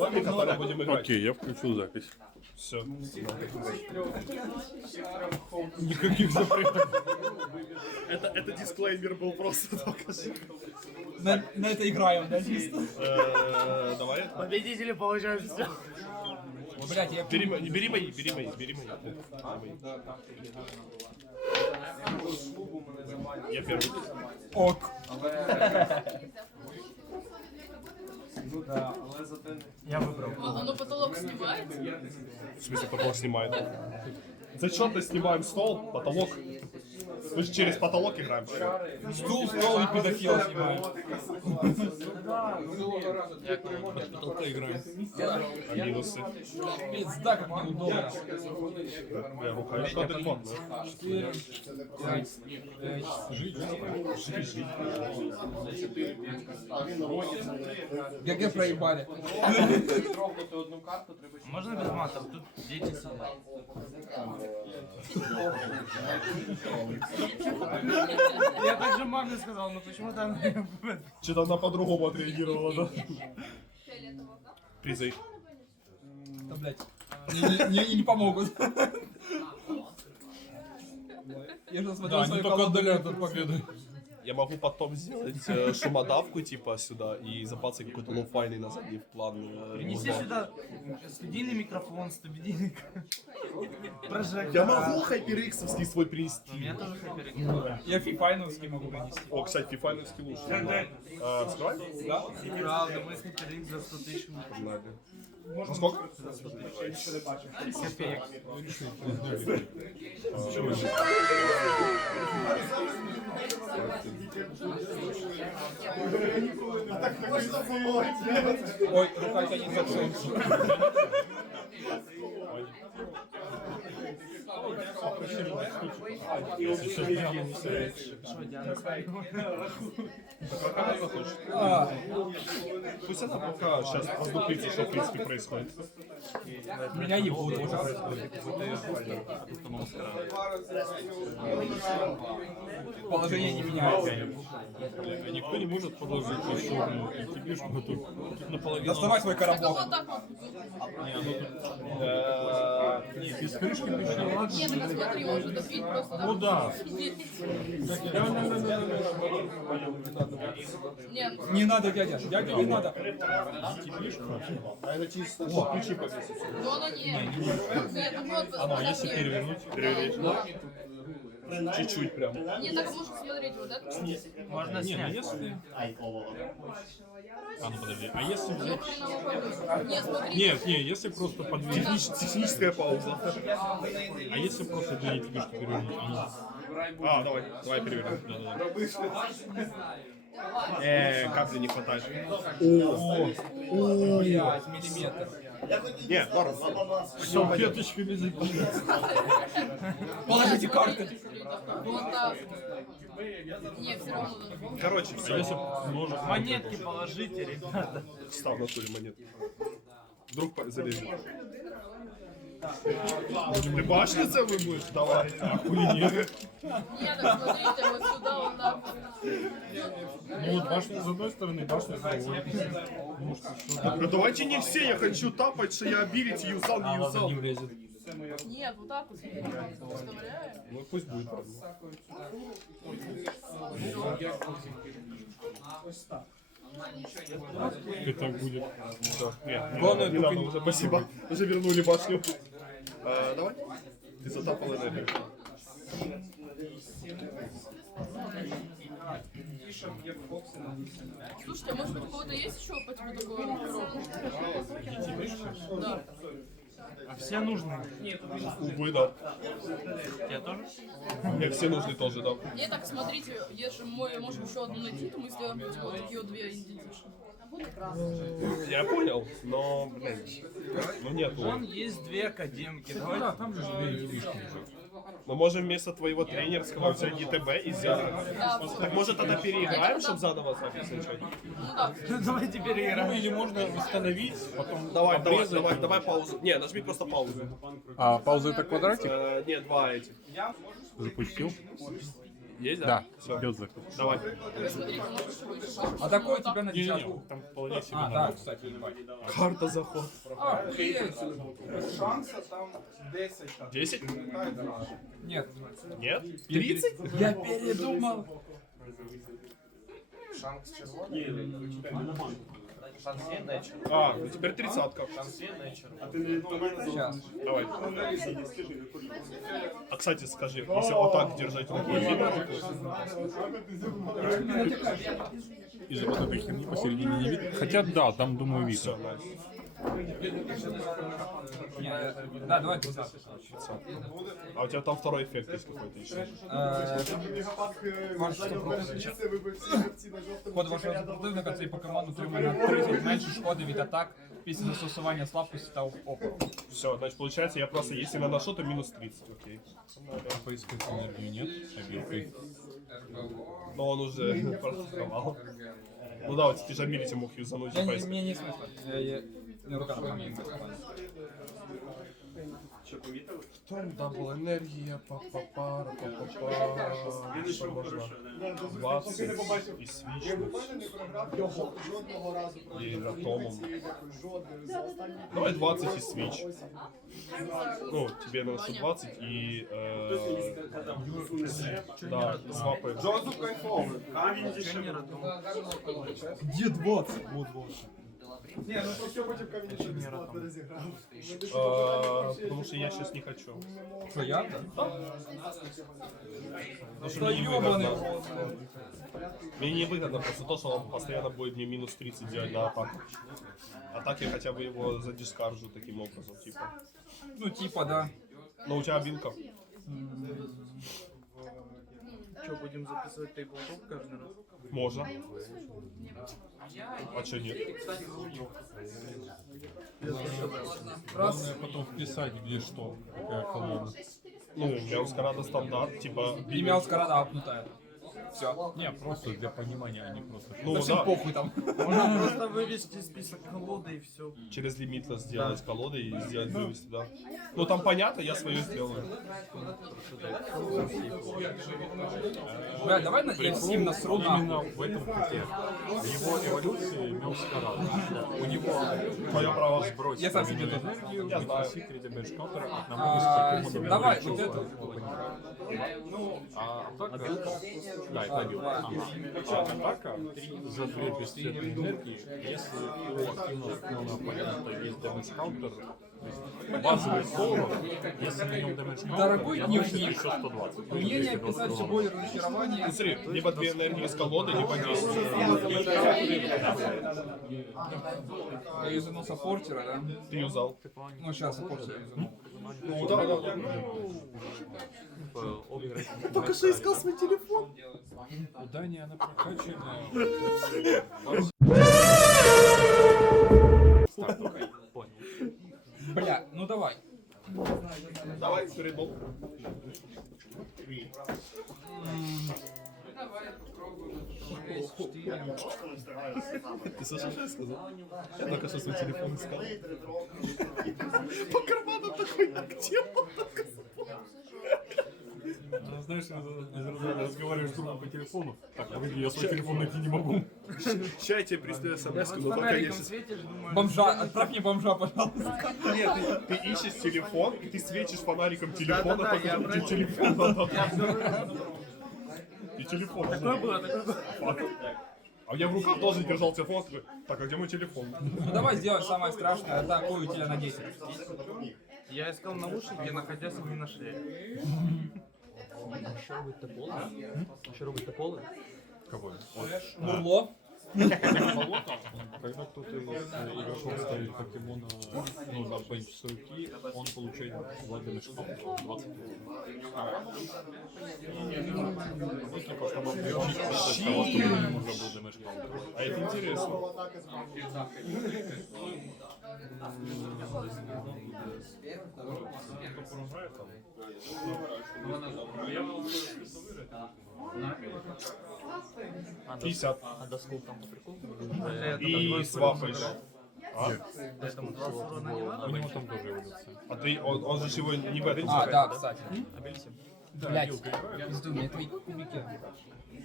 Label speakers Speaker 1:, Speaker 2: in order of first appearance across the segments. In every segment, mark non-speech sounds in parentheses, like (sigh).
Speaker 1: платформе, которой будем играть.
Speaker 2: Окей, я включу запись.
Speaker 1: Все.
Speaker 2: Никаких запретов.
Speaker 1: Это, это дисклеймер был просто только.
Speaker 3: На, на это играем, да, чисто?
Speaker 1: Э, Давай.
Speaker 4: Победители получают все.
Speaker 3: Блять, я
Speaker 1: Бери, мои, бери мои, бери мои, бери мои. Я первый.
Speaker 3: ок. (laughs)
Speaker 4: Я выбрал.
Speaker 5: А, Оно потолок снимает?
Speaker 1: В смысле, потолок снимает. Зачем-то снимаем стол, потолок. Мы же через потолок играем.
Speaker 3: Стул, стол и педофил снимаем.
Speaker 2: Потолка играем.
Speaker 1: Минусы.
Speaker 3: Пизда, как неудобно.
Speaker 1: Я рукаю, что адекватно.
Speaker 3: ГГ проебали.
Speaker 4: Можно без матов? Тут дети сидят. (laughs) Я так же маме сказал, но почему там... (laughs)
Speaker 1: Что-то она по-другому отреагировала, да? Призы.
Speaker 3: Да, блядь. Не, не, помогут. Я же смотрел
Speaker 2: Да, они
Speaker 3: свою
Speaker 2: только
Speaker 3: колоду.
Speaker 2: отдаляют от победы.
Speaker 1: Я могу потом сделать э, шумодавку типа сюда и запаться какой-то лоу-файный на задний план. э,
Speaker 4: Принеси
Speaker 1: музон.
Speaker 4: сюда студийный микрофон, студийный прожектор.
Speaker 1: Я могу хайпериксовский свой
Speaker 4: У
Speaker 1: принести.
Speaker 4: меня тоже хайперик.
Speaker 3: Я фифайновский могу принести.
Speaker 1: О, кстати, фифайновский лучше. А, Скрой?
Speaker 3: Да?
Speaker 4: Правда, мы хайперик за 100 тысяч
Speaker 1: За сколько?
Speaker 4: копеек.
Speaker 3: Ой, рука тянет за солнце.
Speaker 1: Пусть она пока сейчас раздуплится, что в принципе происходит.
Speaker 3: меня ебут уже. Положение не меняется.
Speaker 2: Никто не может подложить еще одну кибишку, но тут наполовину.
Speaker 3: Доставай свой коробок.
Speaker 2: Без крышки ладно. Ну да.
Speaker 3: Не надо, дядя. Дядя, не надо.
Speaker 5: но оно не... Нет, так вот...
Speaker 2: А
Speaker 5: вот
Speaker 2: если
Speaker 5: так
Speaker 2: перевернуть?
Speaker 1: Перевернуть. Чуть-чуть прям.
Speaker 5: Нет, так можно смотреть вот это.
Speaker 4: Можно
Speaker 2: Не, ну
Speaker 4: снять.
Speaker 2: если... А, ну подожди. А если взять...
Speaker 5: Нет,
Speaker 2: не, если просто подвинуть.
Speaker 1: Технич- Техническая пауза.
Speaker 2: А если просто две кибишки перевернуть?
Speaker 1: А, давай, давай перевернем.
Speaker 2: Да-да-да.
Speaker 1: Э, капли не хватает.
Speaker 3: Блядь, миллиметр.
Speaker 1: Нет.
Speaker 2: Салфеточками.
Speaker 3: Положите карты.
Speaker 1: Короче, все.
Speaker 4: Монетки положите, ребята.
Speaker 1: Встал на стуле монет. Вдруг по- залезет. Ты башня вы будешь? Давай.
Speaker 5: Нет, так смотрите, вот сюда вот так.
Speaker 2: Ну вот башня с одной стороны, башня с другой. Может,
Speaker 1: Ну давайте не все, я хочу тапать, что я абилити юзал, не юзал.
Speaker 2: не влезет.
Speaker 5: Нет, вот так вот.
Speaker 1: Ну пусть будет.
Speaker 2: И так будет.
Speaker 1: Нет, не
Speaker 3: Главное,
Speaker 1: не
Speaker 3: только
Speaker 1: спасибо. Уже вернули башню. А, давай. Ты затапал энергию.
Speaker 5: Слушайте, а может быть у кого-то есть еще по типу такого коробки? Да.
Speaker 4: А все нужны.
Speaker 1: Увы, да.
Speaker 4: Тебе тоже?
Speaker 1: Мне все нужны тоже, да.
Speaker 5: Не, так смотрите, если мы можем еще одну найти, то мы сделаем вот такие вот две идентичные.
Speaker 1: Я понял, но, блин, ну нету.
Speaker 4: Вон есть две академки.
Speaker 2: Да,
Speaker 4: Давайте.
Speaker 2: там же две.
Speaker 1: Мы можем вместо твоего тренерского взять ЕТБ и сделать.
Speaker 5: Да,
Speaker 1: Так может тогда переиграем, чтобы заново запись начать?
Speaker 5: Ну да. (laughs)
Speaker 4: Давайте
Speaker 2: Ну
Speaker 4: переиграем.
Speaker 2: или можно восстановить, потом
Speaker 1: Давай, давай,
Speaker 2: обрезать.
Speaker 1: давай, давай паузу. Не, нажми просто паузу.
Speaker 2: А пауза это квадратик?
Speaker 1: Э, нет, два этих.
Speaker 2: Запустил.
Speaker 1: Есть,
Speaker 2: Да, идет заход.
Speaker 1: Давай.
Speaker 3: А такой у тебя на
Speaker 2: Не-не-не,
Speaker 3: десятку.
Speaker 2: там вполне себе
Speaker 3: А, да, кстати, ебать.
Speaker 1: Карта заход.
Speaker 3: А, охуеть.
Speaker 4: Шанса там 10. там.
Speaker 1: 10?
Speaker 3: Нет.
Speaker 1: Нет? 30?
Speaker 3: Я передумал.
Speaker 4: Шанс червоний. Шанс є нечер.
Speaker 1: А, ну теперь тридцатка.
Speaker 4: Шанс є нечер.
Speaker 3: Сейчас.
Speaker 1: Давай. А, кстати, скажи, если вот так держать руку, видно?
Speaker 2: Из-за вот этой херни посередине не видно. Хотя да, там думаю видно.
Speaker 1: найс.
Speaker 3: Не, я- Да, давай двадцатку.
Speaker 1: А у тебя там второй эффект есть какой-то еще?
Speaker 3: Е, Ваш Ход вашого супротивника цей покемон отримує на 30 менше шкоди від атак після застосування слабкості та опору.
Speaker 1: Все, значит, получается, я просто, если наношу, то минус 30, окей.
Speaker 2: Поискать энергию нет, обилкой.
Speaker 1: Но он уже (laughs) практиковал. Ну да, вот ты же Амилити мог юзануть
Speaker 3: Я
Speaker 1: и
Speaker 3: не,
Speaker 1: поискать.
Speaker 3: мне не смысла. Я, я, не рука на камень.
Speaker 1: Там дабл энергия, па-па-па, па-па-па. Что можно? 20 и свичнуть. И ротомом. Давай 20 и свич. Ну, тебе на 120 и... Да, свапы.
Speaker 3: Где 20? Вот, вот.
Speaker 1: Э, потому что я сейчас не хочу.
Speaker 3: Что, я? Да
Speaker 1: мне невыгодно.
Speaker 3: рот.
Speaker 1: Мне невыгодно просто то, что он постоянно будет мне минус 30 делать на атаку. А так я хотя бы его задискаржу таким образом, типа.
Speaker 3: Ну, типа, да.
Speaker 1: Но у тебя обилка.
Speaker 4: Що, будемо записувати тейблтоп кожен раз?
Speaker 1: Можно. А что нет?
Speaker 2: Главное потом вписать, где что, какая колонна.
Speaker 1: Ну, Мяускарада стандарт, типа...
Speaker 3: И мяускарада апнутая. Все.
Speaker 2: Не, просто для понимания, а не просто...
Speaker 1: Ну,
Speaker 3: Совсем
Speaker 1: да,
Speaker 3: похуй там.
Speaker 4: Можна просто вивести список колоди і все.
Speaker 1: через лимитлess сделать колоды и сделать вывести, да. Ну, там понятно, я свое сделаю.
Speaker 3: Бля, давай на, я всем насру
Speaker 2: Именно
Speaker 3: нахуй.
Speaker 2: в этом пути. Его эволюции Мелскарад. У него
Speaker 1: Твое право.
Speaker 2: сбросить
Speaker 3: Я сам себе
Speaker 2: энергию,
Speaker 1: Я знаю.
Speaker 2: одному
Speaker 3: А, давай, вот это.
Speaker 2: А атака... Да, это обилка. Ага. Атака за две бесцветные энергии, если у активного оппонента есть дэмэдж каунтер, базовый соло, если на нем дэмэдж каунтер,
Speaker 3: Дорогой
Speaker 2: я
Speaker 3: дневник.
Speaker 2: еще 120.
Speaker 3: Мне не описать все боль разочарования.
Speaker 1: Ну, смотри, либо две энергии из колоды, либо 10.
Speaker 3: Я юзанул саппортера, да?
Speaker 1: Ты юзал.
Speaker 3: Ну, сейчас саппортера юзанул.
Speaker 1: Ну, да, да, да.
Speaker 2: Только что искал свой телефон. У Дани она прокачанная.
Speaker 3: Бля, ну давай.
Speaker 1: Давай, перейдол. Ты слышал, что я сказал? Я только что свой телефон искал. (laughs) По карманам такой актив.
Speaker 2: Ну, знаешь, разговариваешь с другом по телефону. Так, а я свой телефон найти не могу.
Speaker 1: Сейчас я тебе пришлю смс, но пока я...
Speaker 3: Бомжа, отправь мне бомжа, пожалуйста.
Speaker 1: Нет, ты, ищешь телефон, и ты светишь фонариком телефона,
Speaker 4: обратил.
Speaker 1: телефон телефон.
Speaker 4: Такое было, такое было.
Speaker 1: А я в руках тоже держал телефон, так, а где мой телефон?
Speaker 3: Ну давай сделаем самое страшное, атакую тебя на 10.
Speaker 4: Я искал наушники, находясь не нашли.
Speaker 2: Кого?
Speaker 3: Мурло.
Speaker 2: Когда кто-то из э, игроков ставит покемона ну, на с руки, он получает 2 дэмэдж каунтера, 20 Ну, типа, чтобы облегчить процесс того, чтобы не нужно был дэмэдж каунтер.
Speaker 1: А это интересно. Пятьдесят.
Speaker 6: А доскул там по приколу?
Speaker 1: И свапаешь. А?
Speaker 4: Поэтому два урона не надо.
Speaker 2: У него там тоже эволюция.
Speaker 1: А ты, он, он же его не в этом
Speaker 3: А, да, кстати. Блять, пизду, мне твои кубики.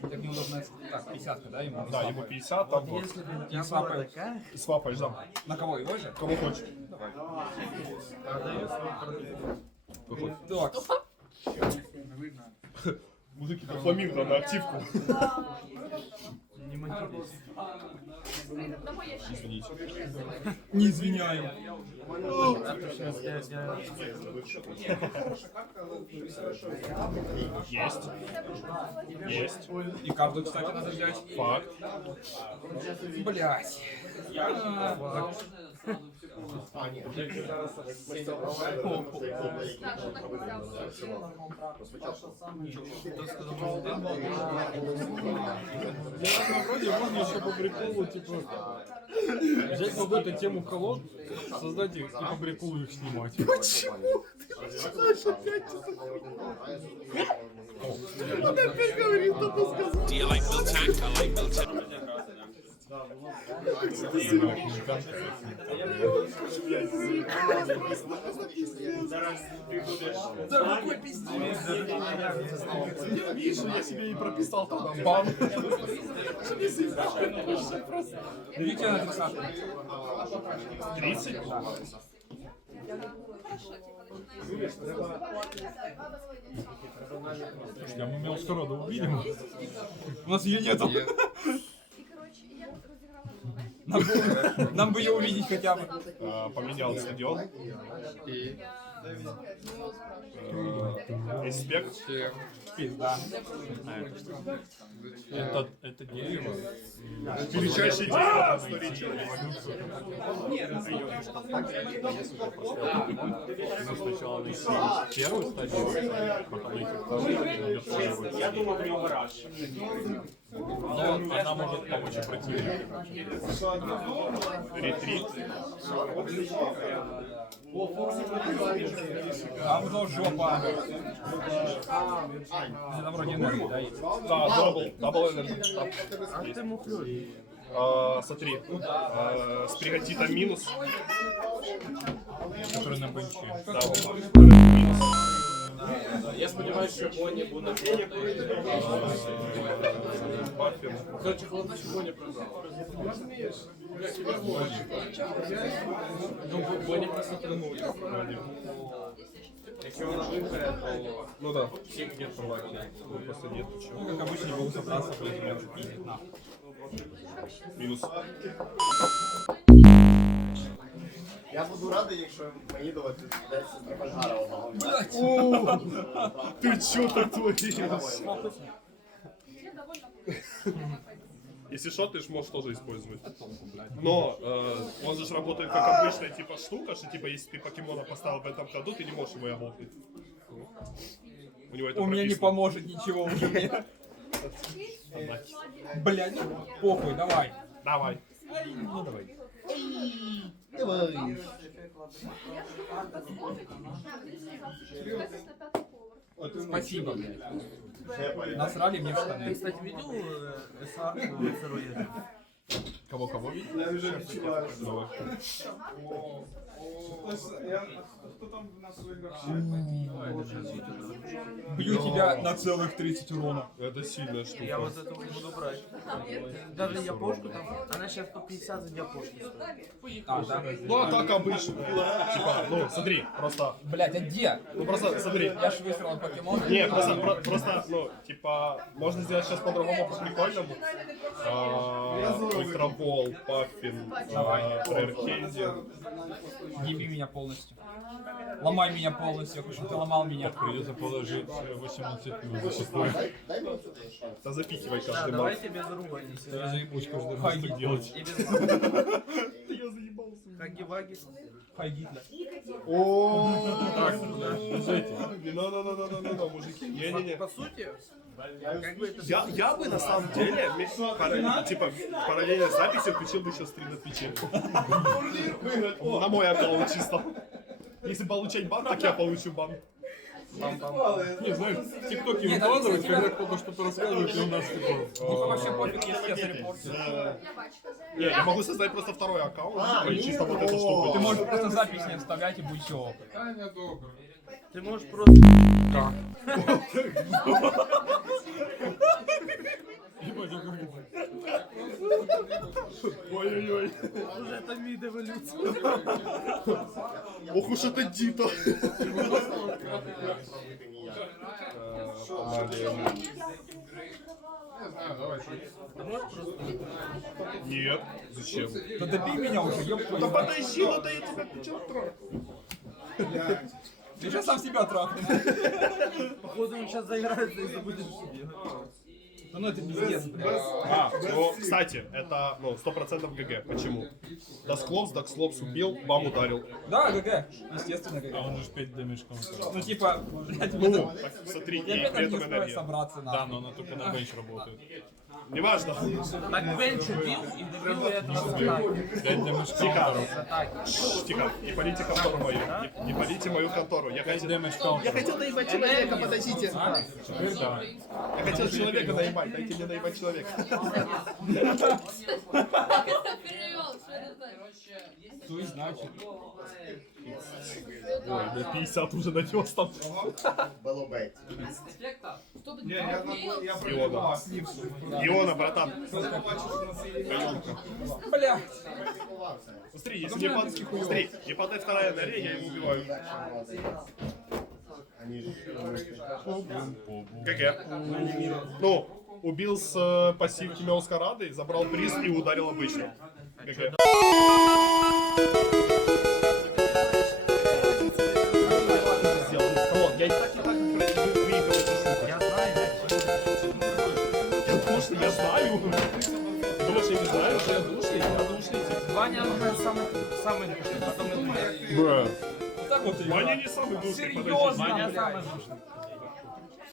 Speaker 3: Так неудобно. Так, 50 да, ему?
Speaker 1: Да, ему 50, там вот.
Speaker 3: Не свапаю.
Speaker 1: Свапаешь, да.
Speaker 3: На кого, его же?
Speaker 1: Кому хочешь.
Speaker 3: Так.
Speaker 1: Мужики, как фламинго на активку. Извините.
Speaker 3: Не извиняю.
Speaker 1: Есть. Есть.
Speaker 3: И карту, кстати, надо взять.
Speaker 1: Факт.
Speaker 3: Блять.
Speaker 2: Вроде можно еще по приколу, типа, взять какую-то тему колод, создать их и по приколу их снимать.
Speaker 6: Do you like Miltank.
Speaker 1: Видишь, я себе и прописал там бан.
Speaker 3: Дивіться на 30.
Speaker 1: 30?
Speaker 2: Я мы Мелстрада увидим.
Speaker 3: У нас ее нету. Нам бы, нам бы ее увидеть хотя бы.
Speaker 1: А, Поменял стадион. Э, Эспект.
Speaker 3: Пизда.
Speaker 2: Это, это дерево.
Speaker 1: Величайший истории
Speaker 2: Мы сначала первую стадию, потом. Я думал, в него. Но она может помочь противнику.
Speaker 1: Ретрит.
Speaker 3: А вот жопа. Это вроде энергии, да, есть?
Speaker 1: Да, дабл, дабл энергия. А, смотри, а, с приготитом минус.
Speaker 2: Который на бенче.
Speaker 1: Да, минус.
Speaker 7: Я сподіваюся, що Бонні буде
Speaker 1: Баффин.
Speaker 7: Короче, головне, що Бонні програв. Ну, Бонні просто тренує. Якщо вона виграє, то
Speaker 1: Ну да. Всех нет проводить. Просто нет ничего.
Speaker 3: Как обычно, не могу собраться, поэтому я уже пиздить нахуй.
Speaker 1: Минус.
Speaker 8: Я буду радий, якщо мені доводиться десь Трafalgar одного.
Speaker 1: Ты чё так творишь? Если что, ты ж можешь тоже использовать. Но э, он же ж работает как обычная типа штука, что типа если ты покемона поставил в этом году, ты не можешь его оболкать. У него это
Speaker 3: У меня не
Speaker 1: прописано.
Speaker 3: поможет ничего уже мне. Блять, похуй, давай.
Speaker 1: Давай.
Speaker 2: Ну давай.
Speaker 3: Спасибо, блядь. Насрали мне в штаны.
Speaker 4: Кстати, видел э, СА сыроеда?
Speaker 1: Кого кого?
Speaker 8: Я вже відчуваю.
Speaker 3: Бью тебя на целых 30 урона.
Speaker 1: Это сильная штука.
Speaker 4: Я вот это буду брать. Даже япошку там, она сейчас по 50 за япошку стоит.
Speaker 3: А, да?
Speaker 1: Ну а так обычно. Типа, ну смотри, просто.
Speaker 3: Блять, а где?
Speaker 1: Ну просто смотри.
Speaker 3: Я ж высрал покемон.
Speaker 1: Не, просто, про- просто, ну, типа, можно сделать сейчас по-другому, по-прикольному. А, Ультрабол, Паффин, Рэр Кенди.
Speaker 3: Еби меня полностью. Ломай меня полностью, я хочу, чтобы ты ломал меня.
Speaker 2: Придется положить 18 плюс за такое.
Speaker 8: Дай мені сюди шанс.
Speaker 1: Да запихивай
Speaker 4: Да,
Speaker 1: каждый
Speaker 4: давай тебе заругань.
Speaker 2: Я заебусь каждый раз так делать.
Speaker 4: И без лапы.
Speaker 1: Я заебался.
Speaker 4: Хаги-ваги.
Speaker 1: Так,
Speaker 2: Слушайте,
Speaker 1: Не-не-не-не-не, мужики. Не-не-не.
Speaker 4: По сути.
Speaker 1: Я, я бы на самом деле, типа, параллельно с записью включил бы еще стрим на Твиче. На мой аккаунт чисто. Если получать бан, так я получу бан.
Speaker 2: Не, знаешь, в ТикТоке
Speaker 3: там
Speaker 2: выкладывать, когда кто-то что-то рассказывает, и у нас типа...
Speaker 3: Типа вообще пофиг, если я зарепорчу.
Speaker 1: Не, я могу создать просто второй аккаунт,
Speaker 8: А,
Speaker 1: типа, и чисто вот эту штуку.
Speaker 3: Ты можешь просто запись не вставлять и будет все.
Speaker 4: Ты можешь просто... (laughs)
Speaker 1: Ой-ой-ой.
Speaker 4: Уже это мид эволюция.
Speaker 1: Ох уж это Дито. Нет, зачем?
Speaker 3: Да добей меня уже, ёб твою
Speaker 1: Да подожди, ну да я тебя чё трогаю?
Speaker 3: Ты сейчас сам себя трахнул.
Speaker 4: Походу он сейчас заиграется и забудет себе.
Speaker 3: Да ну это пиздец, блядь.
Speaker 1: А, ну, кстати, это, ну, сто процентов ГГ. Почему? Дасклопс, Дасклопс убил, бам ударил.
Speaker 3: Да, ГГ. Естественно, ГГ.
Speaker 2: А он же 5 дэмэдж каунтера.
Speaker 3: Ну типа, блядь,
Speaker 1: Ну, так, смотри,
Speaker 3: я
Speaker 1: и при
Speaker 3: не
Speaker 1: этом энергия.
Speaker 3: собраться
Speaker 2: Да, но она только на бенч работает.
Speaker 1: Неважно.
Speaker 4: Так Бенч убил и добил этого с атаки.
Speaker 2: 5 дэмэдж
Speaker 1: Тихо,
Speaker 2: каунтеров.
Speaker 4: С атаки.
Speaker 1: Шш, тихо, не полите контору мою. Не, не полите мою контору. Я
Speaker 2: 5
Speaker 1: хотел, я хотел наебать человека, подождите.
Speaker 2: Да.
Speaker 1: Я хотел человека наебать, дайте мне наебать человека.
Speaker 5: Перевел, что это значит?
Speaker 3: Туй, значит.
Speaker 1: Ой, да 50 уже нанес там.
Speaker 8: Было бейт.
Speaker 5: Чтобы ты
Speaker 1: Иона. Иона, братан.
Speaker 3: Блядь.
Speaker 1: Смотри, если не падает, смотри, не падает вторая энергия, я его убиваю.
Speaker 8: Же...
Speaker 1: ГГ. Ну, убил с э, пассивки Меоскарады, забрал приз и ударил обычно. ГГ. Сделал.
Speaker 4: Ваня самый, самый душный, потом я.
Speaker 2: Бра.
Speaker 3: Вот так вот и.
Speaker 1: Ваня не самый душный.
Speaker 3: Серьезно,
Speaker 4: Ваня самый душный.